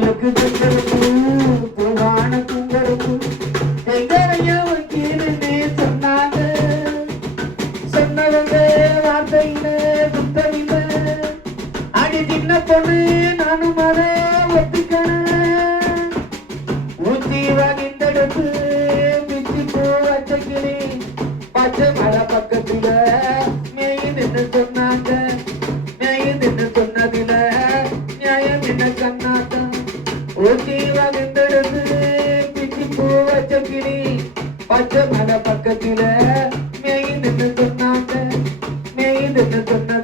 தெங்களுக்கு தங்கருக்கு புகான குங்கருக்கு எங்கரைய வக்கீலுன்னு சொன்னாங்க. சொன்னவங்க வார்த்தையில சுத்தமில்ல. அடி சின்ன பொண்ணு நானும் அதை ஒத்துக்கிறேன். ஊத்தி வகிந்தெடுத்து பிச்சு பூ வச்ச கிளி பச்சை மலை பக்கத்துல மேயுதுன்னு சொன்னாங்க. மேயுதுன்னு சொன்னதில நியாயம் என்ன கண்ணாட்டம். ஊத்தி வகிந்தெடுத்து பிச்சு பூ வச்ச கிளி பச்சை மலை பக்கத்துல மேயுதுன்னு சொன்னாங்க. மேயுதுன்னு சொன்ன